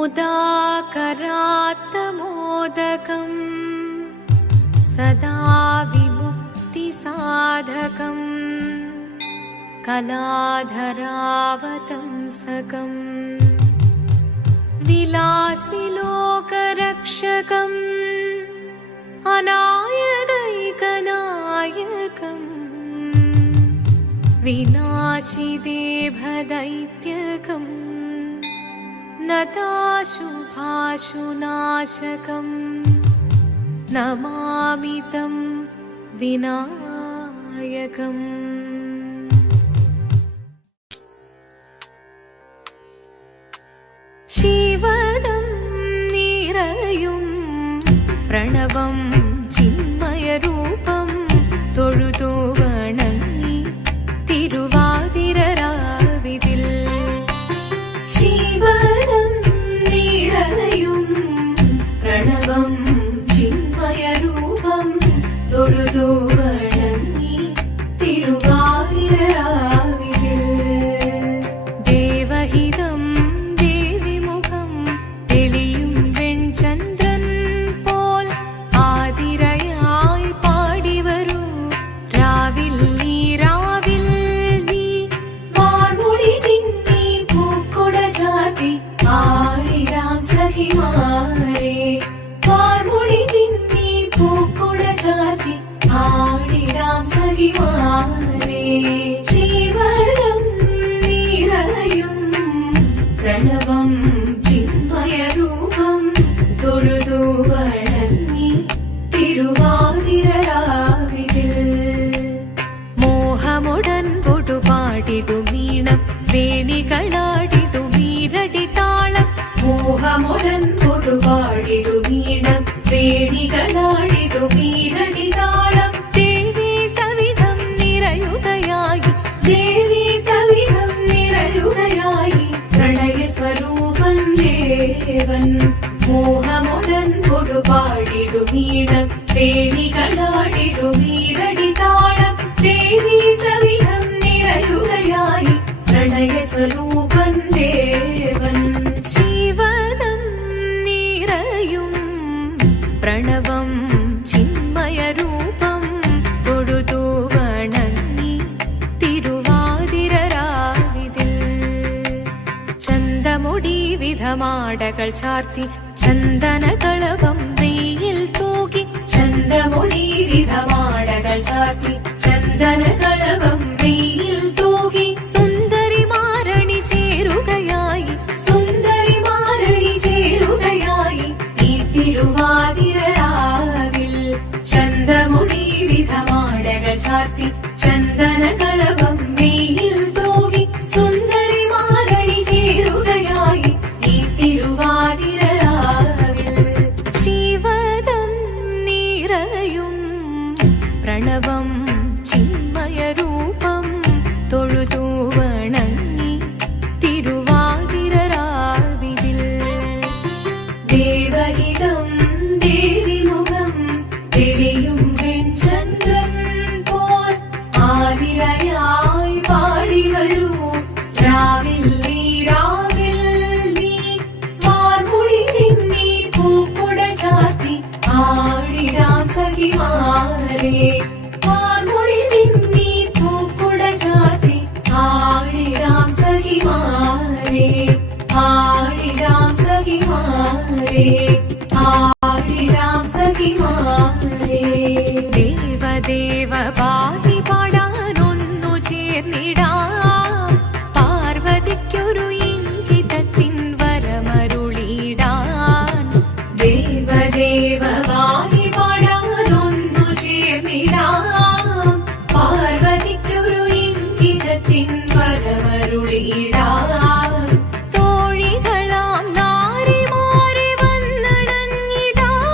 मोदाकरात्तमोदकम् सदा विमुक्तिसाधकम् कलाधरावतंसकम् विलासिलोकरक्षकम् अनायकैकनायकम् विनाशिदेभदैत्यकम् नताशुभाशुनाशकम् नमामि तं विनायकम्। शिवदं निरयुं प्रणवं चिन्मयरूपं തൊഴുതു വണങ്ങി തിരുവാതിരരാവിതിൽ ശിവദം നിറയും പ്രണവം ചിന്മയരൂപം തൊഴുതു വണങ്ങി തിരുവാതിരരാവിതിൽ ദേവഹിതം ദേവിമുഖം തെളിയും വെൺചന്ദ്രൻ പോൽ ആതിരയായി പാടിവരൂ രാവിൽ നീ രാവിൽ നീ വാർമുടി പിന്നി പൂക്കുട ചാർത്തി ആടിടാം സഖിമാരെ വാർമുടി പിന്നി പൂക്കുട ചാർത്തി ആടിടാം സഖിമാരെ ശിവദം നിറയും പ്രണവം ചിന്മയരൂപം തൊഴുതു വണങ്ങി തിരുവാതിരരാവിതിൽ മോഹമുടൻ പൊടുപാടിടുമീണം വേണികളാടിടുമീരടി താളം മോഹമുടൻ പൊടുപാടിടുമീണം വേണികളാടിടുമീരടി താളം ദേവി സവിധം നിറയുകയായി ദേവി സവിധം നിറയുകയായി പ്രണയസ്വരൂപൻ ദേവൻ മോഹമുടൻ പൊടുപാടിടുമീണം വേണികളാടിടുമീരടി താളം ദേവി സവിധം നിറയുകയായി പ്രണയസ്വരൂപൻ ദേവൻ ശിവദം നിറയും പ്രണവം ചിന്മയരൂപം തൊഴുതു വണങ്ങി തിരുവാതിരരാവിതിൽ ചന്തമുടി വിധമാടകൾ ചാർത്തി ചന്ദനകളവം വെയിൽ തൂകി ചന്തമുടി വിധമാടകൾ ചാർത്തി ചന്ദനകളവം വെയിൽ തൂകി സുന്ദരിമാരണി ചേരുകയായി സുന്ദരിമാരണി ചേരുകയായി ഈ തിരുവാതിരരാവിൽ ചന്തമുടി വിധമാടകൾ ചാർത്തി ചന്ദനകളവം വെയിൽ തൂകി സുന്ദരിമാരണി ചേരുകയായി ഈ തിരുവാതിരരാവിൽ ശിവദം നിറയും പ്രണവം ചിന്മയരൂപം തൊഴുതു വണങ്ങി തിരുവാതിരരാവിതിൽ ദേവഹിതം ദേവിമുഖം തെളിയും വെൺചന്ദ്രൻ പോൽ ആതിരയായി പാടിവരൂ രാവിൽ നീ രാവിൽ നീ വാർമുടി പിന്നി പൂക്കുട ചാർത്തി ആടിടാം സഖിമാരെ വാർമുടി പിന്നി പൂക്കുട ചാർത്തി ആടിടാം സഖിമാരെ ആടിടാം സഖിമാരെ ആടിടാം സഖിമാരെ ദേവദേവ പാഹി പാടാനൊന്നു ചേർന്നിടാം പാർവതിക്കൊരു ഇംഗിതത്തിൻ വരമരുളിടാൻ ദേവദേവ പാഹി പാടാനൊന്നു ചേർന്നിടാം പാർവതിക്കൊരു ഇംഗിതത്തിൻ വരമരുളിടാൻ തോഴികളാം നാരിമാരെ വന്നണഞ്ഞിടാം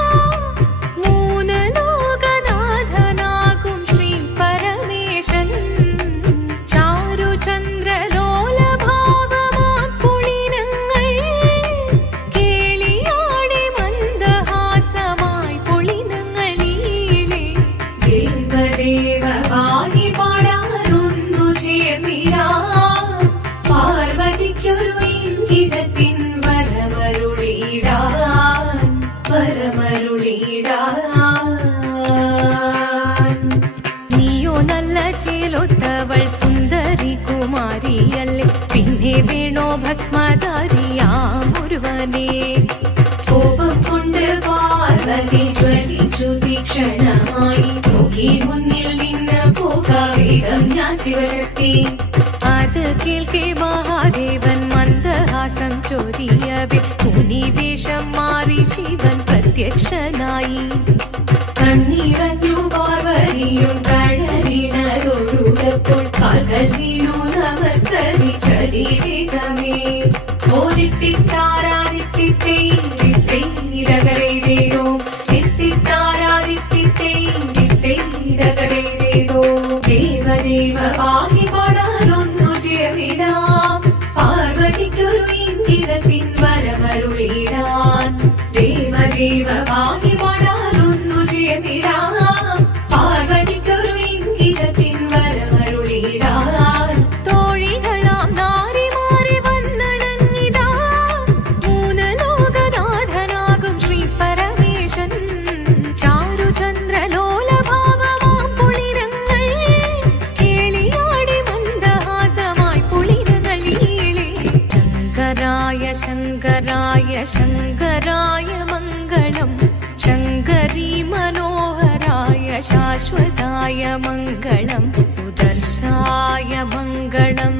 മൂന്ന് ലോകനാഥനാകും ശ്രീ പരമേശൻ ചാരുചന്ദ്രലോലഭാവമാം പുളിനങ്ങൾ കേളിയാടി മന്ദഹാസമായി പുളിനങ്ങൾ നീളെ ദേവദേവ പാഹി പാടാനൊന്നു ചേർന്നിടാം പാർവതിക്കൊരു ഇംഗിതത്തിൻ വരമരുളി ചേലൊത്തവൾ സുന്ദരി കുമാരിയല്ലേ, പിന്നെ വേണോ ഭസ്മധാരിയാമൊരുവനെ. കോപം കൊണ്ട് പാർവതി ജ്വലിച്ചു തീക്ഷണമായി, നോക്കി മുന്നിൽ നിന്ന് പോകാവേഗം ഞാൻ ശിവശക്തി. അത് കേൾക്കെ മഹാദേവൻ മന്ദഹാസം ചൊരിയവേ, മുനിവേഷം മാറി ശിവൻ പ്രത്യക്ഷനായി. കണ്ണീറഞ്ഞു പാർവതിയും കഴലിനൊഴുകപ്പോൾ, കാൽകൾ വീണു നമസ്കരിച്ചതിരേകമേ. ഓദിത്തിത്താരാദിത്തിത്തൈരകരേതോ, ദിത്തിത്താരാദിത്തിത്തൈരകരേതോ. ദേവദേവ പാഹി പാടാനൊന്നു ചേർന്നിടാം, പാർവതിക്കൊരു ഇംഗിതത്തിൻ വരമരുളിടാൻ. ദേവദേവ പാഹി പാടാനൊന്നു ചേർന്നിടാം, പാർവതിക്കൊരു ഇംഗിതത്തിൻ വരമരുളിടാൻ. തോഴികളാം നാരിമാരെ വന്നണഞ്ഞിതാ, മൂലലോകനാഥനാകും ശ്രീ പരമേശൻ. ചാരുചന്ദ്രലോലഭാവമാം പുളിരങ്ങൾ കേളിയാടി മന്ദഹാസമായി പുളിരങ്ങൾ ഈളെ. ശങ്കരായ ശങ്കരായ ശങ്കരായ മംഗളം, ശങ്കരീ മനോഹരായ ശാശ്വതായ മംഗളം. സുദർശായ മംഗളം,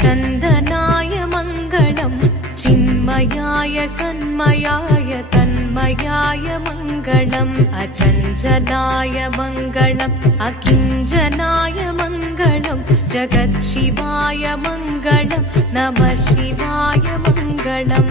ചന്ദനായ മംഗളം, ചിന്മയായ സന്മയായ തന്മയായ മംഗളം. അചഞ്ചലായ മംഗളം, അകിഞ്ചനായ മംഗളം, ജഗത് ശിവായ മംഗളം, നമഃ ശിവായ മംഗളം.